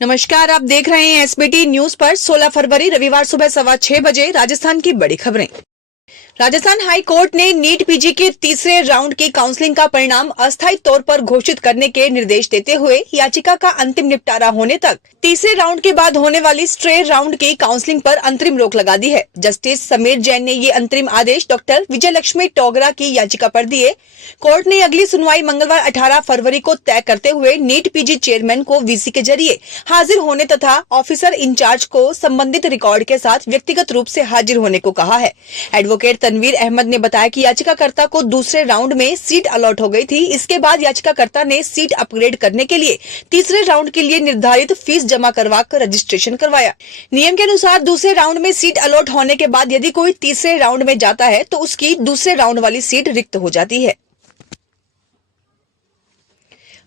नमस्कार, आप देख रहे हैं एसबीटी न्यूज पर 16 फरवरी रविवार सुबह 6:15 बजे राजस्थान की बड़ी खबरें। राजस्थान हाई कोर्ट ने नीट पीजी के तीसरे राउंड की काउंसलिंग का परिणाम अस्थायी तौर पर घोषित करने के निर्देश देते हुए याचिका का अंतिम निपटारा होने तक तीसरे राउंड के बाद होने वाली स्ट्रे राउंड की काउंसलिंग पर अंतरिम रोक लगा दी है। जस्टिस समीर जैन ने ये अंतरिम आदेश डॉक्टर विजय लक्ष्मी टोगरा की याचिका पर दिए। कोर्ट ने अगली सुनवाई मंगलवार 18 फरवरी को तय करते हुए नीट पीजी चेयरमैन को वीसी के जरिए हाजिर होने तथा ऑफिसर इंचार्ज को संबंधित रिकॉर्ड के साथ व्यक्तिगत रूप से हाजिर होने को कहा है। एडवोकेट तनवीर अहमद ने बताया कि याचिकाकर्ता को दूसरे राउंड में सीट अलॉट हो गई थी। इसके बाद याचिकाकर्ता ने सीट अपग्रेड करने के लिए तीसरे राउंड के लिए निर्धारित फीस जमा करवा कर रजिस्ट्रेशन करवाया। नियम के अनुसार दूसरे राउंड में सीट अलॉट होने के बाद यदि कोई तीसरे राउंड में जाता है तो उसकी दूसरे राउंड वाली सीट रिक्त हो जाती है।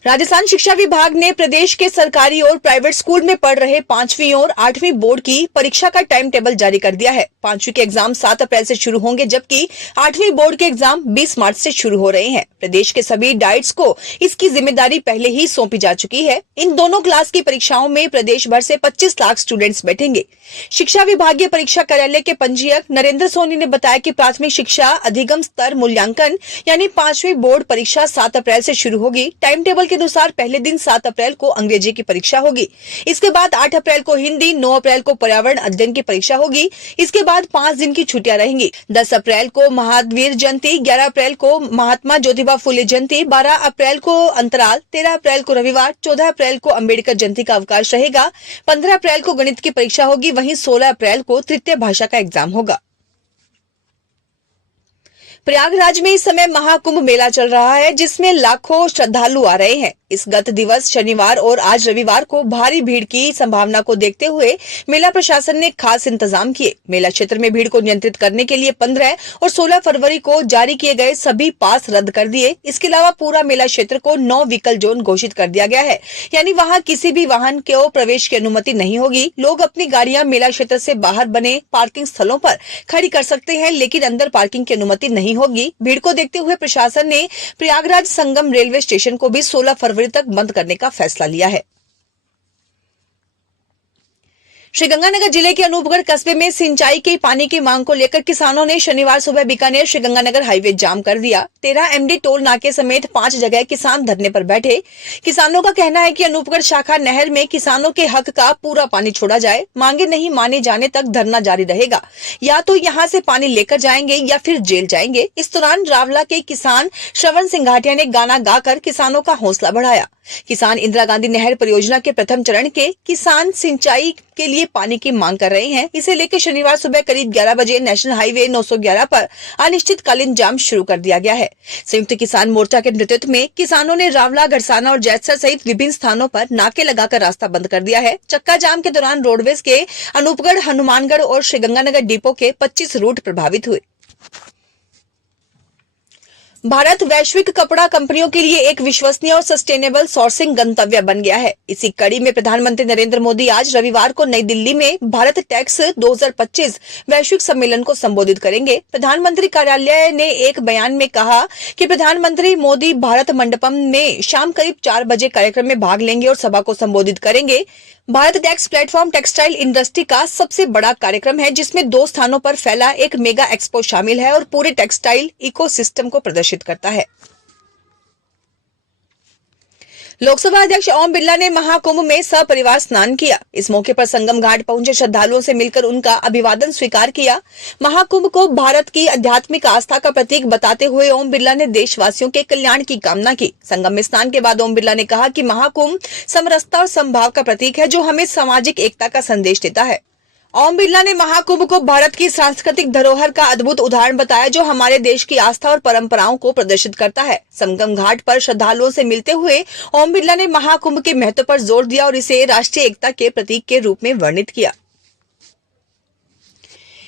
राजस्थान शिक्षा विभाग ने प्रदेश के सरकारी और प्राइवेट स्कूल में पढ़ रहे 5वीं और 8वीं बोर्ड की परीक्षा का टाइम टेबल जारी कर दिया है। 5वीं के एग्जाम 7 अप्रैल से शुरू होंगे, जबकि 8वीं बोर्ड के एग्जाम 20 मार्च से शुरू हो रहे हैं। प्रदेश के सभी डाइट्स को इसकी जिम्मेदारी पहले ही सौंपी जा चुकी है। इन दोनों क्लास की परीक्षाओं में प्रदेश भर से 25 लाख स्टूडेंट्स बैठेंगे। शिक्षा विभागीय परीक्षा कार्यालय के पंजीयक नरेंद्र सोनी ने बताया कि प्राथमिक शिक्षा अधिगम स्तर मूल्यांकन यानी 5वीं बोर्ड परीक्षा 7 अप्रैल से शुरू होगी। टाइम टेबल के अनुसार पहले दिन 7 अप्रैल को अंग्रेजी की परीक्षा होगी। इसके बाद 8 अप्रैल को हिंदी, 9 अप्रैल को पर्यावरण अध्ययन की परीक्षा होगी। इसके बाद 5 दिन की छुट्टियां रहेंगी। 10 अप्रैल को महावीर जयंती, 11 अप्रैल को महात्मा ज्योतिबा फुले जयंती, 12 अप्रैल को अंतराल, 13 अप्रैल को रविवार, 14 अप्रैल को अम्बेडकर जयंती का अवकाश रहेगा। 15 अप्रैल को गणित की परीक्षा होगी। वहीं 16 अप्रैल को तृतीय भाषा का एग्जाम होगा। प्रयागराज में इस समय महाकुंभ मेला चल रहा है, जिसमें लाखों श्रद्धालु आ रहे हैं। इस गत दिवस शनिवार और आज रविवार को भारी भीड़ की संभावना को देखते हुए मेला प्रशासन ने खास इंतजाम किए। मेला क्षेत्र में भीड़ को नियंत्रित करने के लिए 15 और 16 फरवरी को जारी किए गए सभी पास रद्द कर दिए। इसके अलावा पूरा मेला क्षेत्र को नो व्हीकल जोन घोषित कर दिया गया है, यानी वहां किसी भी वाहन को प्रवेश की अनुमति नहीं होगी। लोग अपनी गाड़ियां मेला क्षेत्र से बाहर बने पार्किंग स्थलों पर खड़ी कर सकते हैं, लेकिन अंदर पार्किंग की अनुमति नहीं होगी। भीड़ को देखते हुए प्रशासन ने प्रयागराज संगम रेलवे स्टेशन को भी 16 फरवरी तक बंद करने का फैसला लिया है। श्रीगंगानगर जिले के अनूपगढ़ कस्बे में सिंचाई के पानी की मांग को लेकर किसानों ने शनिवार सुबह बीकानेर श्रीगंगानगर हाईवे जाम कर दिया। 13 एमडी टोल नाके समेत 5 जगह किसान धरने पर बैठे। किसानों का कहना है कि अनूपगढ़ शाखा नहर में किसानों के हक का पूरा पानी छोड़ा जाए। मांगे नहीं माने जाने तक धरना जारी रहेगा। या तो यहाँ से पानी लेकर जाएंगे या फिर जेल जाएंगे। इस दौरान रावला के किसान श्रवण सिंह घाटिया ने गाना गाकर किसानों का हौसला बढ़ाया। किसान इंदिरा गांधी नहर परियोजना के प्रथम चरण के किसान सिंचाई के लिए पानी की मांग कर रहे हैं। इसे लेकर शनिवार सुबह करीब 11 बजे नेशनल हाईवे 911 पर अनिश्चितकालीन जाम शुरू कर दिया गया है। संयुक्त किसान मोर्चा के नेतृत्व में किसानों ने रावला, गरसाना और जैतसर सहित विभिन्न स्थानों पर नाके लगाकर रास्ता बंद कर दिया है। चक्का जाम के दौरान रोडवेज के अनूपगढ़, हनुमानगढ़ और श्रीगंगानगर डिपो के 25 रूट प्रभावित हुए। भारत वैश्विक कपड़ा कंपनियों के लिए एक विश्वसनीय और सस्टेनेबल सोर्सिंग गंतव्य बन गया है। इसी कड़ी में प्रधानमंत्री नरेंद्र मोदी आज रविवार को नई दिल्ली में भारत टेक्स 2025 वैश्विक सम्मेलन को संबोधित करेंगे। प्रधानमंत्री कार्यालय ने एक बयान में कहा कि प्रधानमंत्री मोदी भारत मंडपम में शाम करीब 4 बजे कार्यक्रम में भाग लेंगे और सभा को संबोधित करेंगे। Bharat Tex platform textile industry का सबसे बड़ा कार्यक्रम है, जिसमें 2 स्थानों पर फैला एक मेगा एक्सपो शामिल है और पूरे टेक्सटाइल इकोसिस्टम को प्रदर्शित करता है। लोकसभा अध्यक्ष ओम बिरला ने महाकुंभ में सपरिवार स्नान किया। इस मौके पर संगम घाट पहुंचे श्रद्धालुओं से मिलकर उनका अभिवादन स्वीकार किया। महाकुंभ को भारत की आध्यात्मिक आस्था का प्रतीक बताते हुए ओम बिरला ने देशवासियों के कल्याण की कामना की। संगम में स्नान के बाद ओम बिरला ने कहा कि महाकुंभ समरसता और समभाव का प्रतीक है, जो हमें सामाजिक एकता का संदेश देता है। ओम बिरला ने महाकुंभ को भारत की सांस्कृतिक धरोहर का अद्भुत उदाहरण बताया, जो हमारे देश की आस्था और परंपराओं को प्रदर्शित करता है। संगम घाट पर श्रद्धालुओं से मिलते हुए ओम बिरला ने महाकुंभ के महत्व पर जोर दिया और इसे राष्ट्रीय एकता के प्रतीक के रूप में वर्णित किया।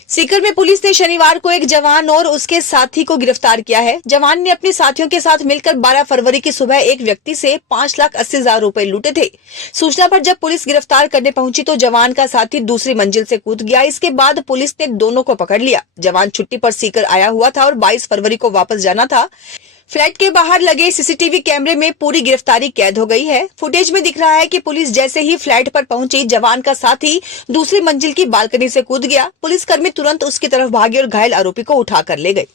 सीकर में पुलिस ने शनिवार को एक जवान और उसके साथी को गिरफ्तार किया है। जवान ने अपने साथियों के साथ मिलकर 12 फरवरी की सुबह एक व्यक्ति से 5,80,000 रुपए लूटे थे। सूचना पर जब पुलिस गिरफ्तार करने पहुंची तो जवान का साथी दूसरी मंजिल से कूद गया। इसके बाद पुलिस ने दोनों को पकड़ लिया। जवान छुट्टी पर सीकर आया हुआ था और 22 फरवरी को वापस जाना था। फ्लैट के बाहर लगे सीसीटीवी कैमरे में पूरी गिरफ्तारी कैद हो गई है। फुटेज में दिख रहा है कि पुलिस जैसे ही फ्लैट पर पहुंची, जवान का साथी दूसरी मंजिल की बालकनी से कूद गया। पुलिसकर्मी तुरंत उसकी तरफ भागे और घायल आरोपी को उठाकर ले गए।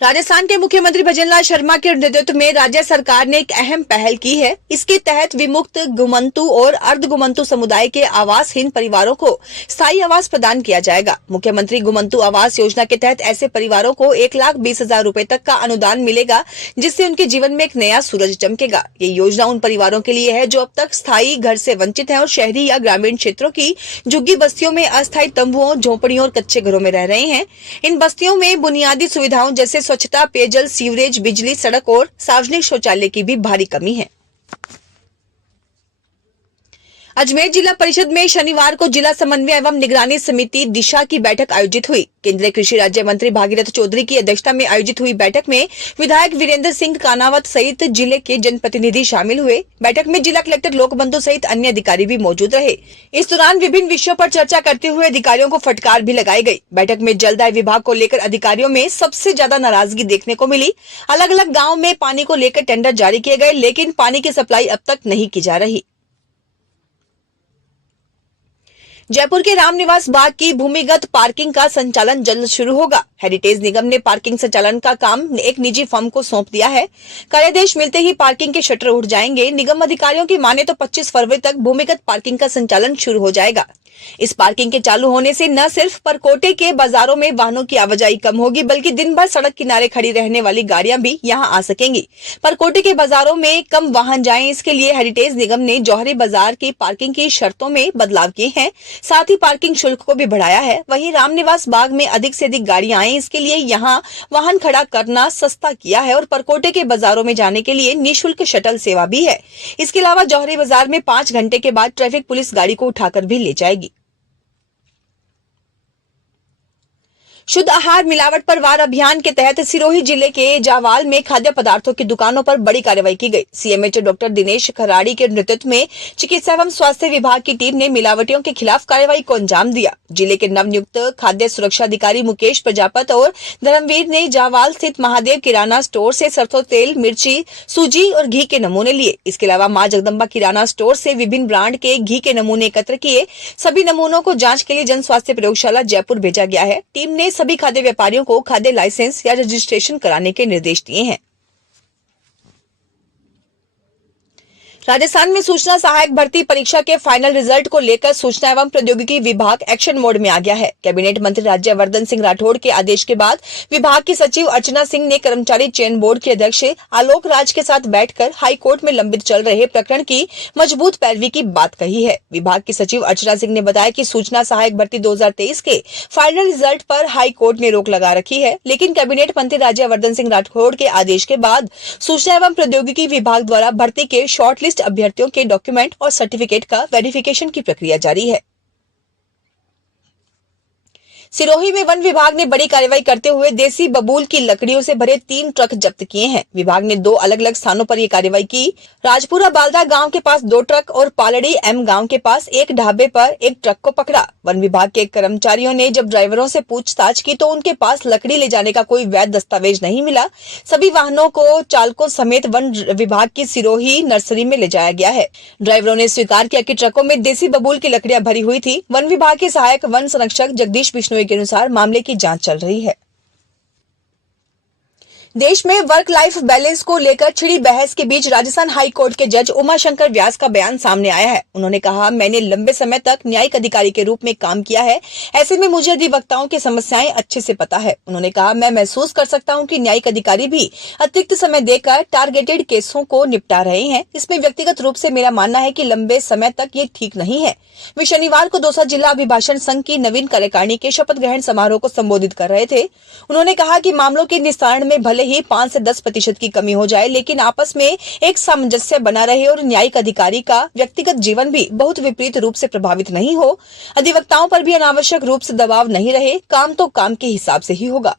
राजस्थान के मुख्यमंत्री भजनलाल शर्मा के नेतृत्व में राज्य सरकार ने एक अहम पहल की है। इसके तहत विमुक्त, गुमंतु और अर्ध गुमंतु समुदाय के आवासहीन परिवारों को स्थायी आवास प्रदान किया जाएगा। मुख्यमंत्री गुमंतु आवास योजना के तहत ऐसे परिवारों को 1,20,000 रूपए तक का अनुदान मिलेगा, जिससे उनके जीवन में एक नया सूरज चमकेगा। ये योजना उन परिवारों के लिए है जो अब तक स्थायी घर से वंचित हैं और शहरी या ग्रामीण क्षेत्रों की झुग्गी बस्तियों में अस्थायी तंबुओं, झोपड़ियों और कच्चे घरों में रह रहे हैं। इन बस्तियों में बुनियादी सुविधाओं जैसे स्वच्छता, पेयजल, सीवरेज, बिजली, सड़क और सार्वजनिक शौचालय की भी भारी कमी है। अजमेर जिला परिषद में शनिवार को जिला समन्वय एवं निगरानी समिति दिशा की बैठक आयोजित हुई। केंद्रीय कृषि राज्य मंत्री भागीरथ चौधरी की अध्यक्षता में आयोजित हुई बैठक में विधायक वीरेंद्र सिंह कानावत सहित जिले के जनप्रतिनिधि शामिल हुए। बैठक में जिला कलेक्टर लोकबंधु सहित अन्य अधिकारी भी मौजूद रहे। इस दौरान विभिन्न विषयों पर चर्चा करते हुए अधिकारियों को फटकार भी लगाई गई। बैठक में जलदाय विभाग को लेकर अधिकारियों में सबसे ज्यादा नाराजगी देखने को मिली। अलग अलग गाँव में पानी को लेकर टेंडर जारी किए गए, लेकिन पानी की सप्लाई अब तक नहीं की जा रही। जयपुर के रामनिवास बाग की भूमिगत पार्किंग का संचालन जल्द शुरू होगा। हेरिटेज निगम ने पार्किंग संचालन का काम एक निजी फर्म को सौंप दिया है। कार्यादेश मिलते ही पार्किंग के शटर उठ जाएंगे। निगम अधिकारियों की माने तो 25 फरवरी तक भूमिगत पार्किंग का संचालन शुरू हो जाएगा। इस पार्किंग के चालू होने से न सिर्फ परकोटे के बाजारों में वाहनों की आवाजाही कम होगी, बल्कि दिन भर सड़क किनारे खड़ी रहने वाली गाड़ियां भी यहां आ सकेंगी। परकोटे के बाजारों में कम वाहन जाएं, इसके लिए हेरिटेज निगम ने जौहरी बाजार की पार्किंग की शर्तों में बदलाव किए हैं। साथ ही पार्किंग शुल्क को भी बढ़ाया है। वहीं रामनिवास बाग में अधिक से अधिक गाड़ियां आए, इसके लिए यहां वाहन खड़ा करना सस्ता किया है और परकोटे के बाजारों में जाने के लिए निःशुल्क शटल सेवा भी है। इसके अलावा जौहरी बाजार में 5 घंटे के बाद ट्रैफिक पुलिस गाड़ी को उठाकर भी ले जाएगी। शुद्ध आहार मिलावट पर वार अभियान के तहत सिरोही जिले के जावाल में खाद्य पदार्थों की दुकानों पर बड़ी कार्रवाई की गई। सीएमएचओ डॉक्टर दिनेश खराड़ी के नेतृत्व में चिकित्सा एवं स्वास्थ्य विभाग की टीम ने मिलावटियों के खिलाफ कार्रवाई को अंजाम दिया। जिले के नवनियुक्त खाद्य सुरक्षा अधिकारी मुकेश प्रजापत और धर्मवीर ने जावाल स्थित महादेव किराना स्टोर से सरसों तेल, मिर्ची, सूजी और घी के नमूने लिए। इसके अलावा मां जगदम्बा किराना स्टोर से विभिन्न ब्रांड के घी के नमूने एकत्र किए। सभी नमूनों को जांच के लिए जन स्वास्थ्य प्रयोगशाला जयपुर भेजा गया है। टीम ने सभी खाद्य व्यापारियों को खाद्य लाइसेंस या रजिस्ट्रेशन कराने के निर्देश दिए हैं। राजस्थान में सूचना सहायक भर्ती परीक्षा के फाइनल रिजल्ट को लेकर सूचना एवं प्रौद्योगिकी विभाग एक्शन मोड में आ गया है। कैबिनेट मंत्री राज्यवर्धन सिंह राठौड़ के आदेश के बाद विभाग की सचिव अर्चना सिंह ने कर्मचारी चयन बोर्ड के अध्यक्ष आलोक राज के साथ बैठकर हाई कोर्ट में लंबित चल रहे प्रकरण की मजबूत पैरवी की बात कही है। विभाग की सचिव अर्चना सिंह ने बताया कि सूचना सहायक भर्ती 2023 के फाइनल रिजल्ट पर हाई कोर्ट ने रोक लगा रखी है, लेकिन कैबिनेट मंत्री राज्यवर्धन सिंह राठौड़ के आदेश के बाद सूचना एवं प्रौद्योगिकी विभाग द्वारा भर्ती के शॉर्टलिस्ट अभ्यर्थियों के डॉक्यूमेंट और सर्टिफिकेट का वेरिफिकेशन की प्रक्रिया जारी है। सिरोही में वन विभाग ने बड़ी कार्रवाई करते हुए देसी बबूल की लकड़ियों से भरे 3 ट्रक जब्त किए हैं। विभाग ने 2 अलग अलग स्थानों पर यह कार्रवाई की। राजपुरा बालदा गांव के पास 2 ट्रक और पालड़ी एम गांव के पास एक ढाबे पर एक ट्रक को पकड़ा। वन विभाग के कर्मचारियों ने जब ड्राइवरों से पूछताछ की तो उनके पास लकड़ी ले जाने का कोई वैध दस्तावेज नहीं मिला। सभी वाहनों को चालकों समेत वन विभाग की सिरोही नर्सरी में ले जाया गया है। ड्राइवरों ने स्वीकार किया कि ट्रकों में देसी बबूल की लकड़ियां भरी हुई थी। वन विभाग के सहायक वन संरक्षक जगदीश बिश्नोई के अनुसार मामले की जांच चल रही है। देश में वर्क लाइफ बैलेंस को लेकर छिड़ी बहस के बीच राजस्थान हाई कोर्ट के जज उमाशंकर व्यास का बयान सामने आया है। उन्होंने कहा, मैंने लंबे समय तक न्यायिक अधिकारी के रूप में काम किया है, ऐसे में मुझे अधिवक्ताओं की समस्याएं अच्छे से पता है। उन्होंने कहा, मैं महसूस कर सकता हूं कि न्यायिक अधिकारी भी अतिरिक्त समय देकर टारगेटेड केसों को निपटा रहे हैं। इसमें व्यक्तिगत रूप से मेरा मानना है कि लंबे समय तक ये ठीक नहीं है। वे शनिवार को दौसा जिला अभिभाषण संघ की नवीन कार्यकारिणी के शपथ ग्रहण समारोह को संबोधित कर रहे थे। उन्होंने कहा कि मामलों के निस्तारण में भले ही 5 से 10% की कमी हो जाए, लेकिन आपस में एक सामंजस्य बना रहे और न्यायिक अधिकारी का व्यक्तिगत जीवन भी बहुत विपरीत रूप से प्रभावित नहीं हो। अधिवक्ताओं पर भी अनावश्यक रूप से दबाव नहीं रहे। काम तो काम के हिसाब से ही होगा।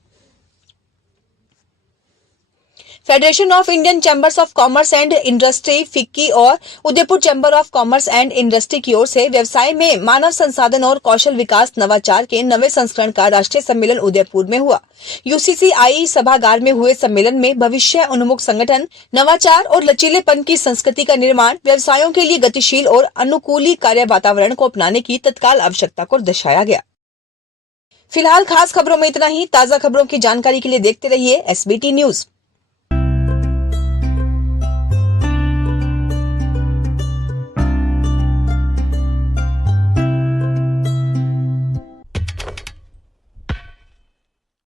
Federation of Indian Chambers of commerce and Industry FICCI और Udaipur chamber of commerce and industry की ओर से व्यवसाय में मानव संसाधन और कौशल विकास नवाचार के नवे संस्करण का राष्ट्रीय सम्मेलन उदयपुर में हुआ। यूसीसीआई सभागार में हुए सम्मेलन में भविष्य उन्मुख संगठन, नवाचार और लचीलेपन की संस्कृति का निर्माण, व्यवसायों के लिए गतिशील और अनुकूली कार्य वातावरण को अपनाने की तत्काल आवश्यकता को दर्शाया गया। फिलहाल खास खबरों में इतना ही। ताजा खबरों की जानकारी के लिए देखते रहिए एसबीटी न्यूज।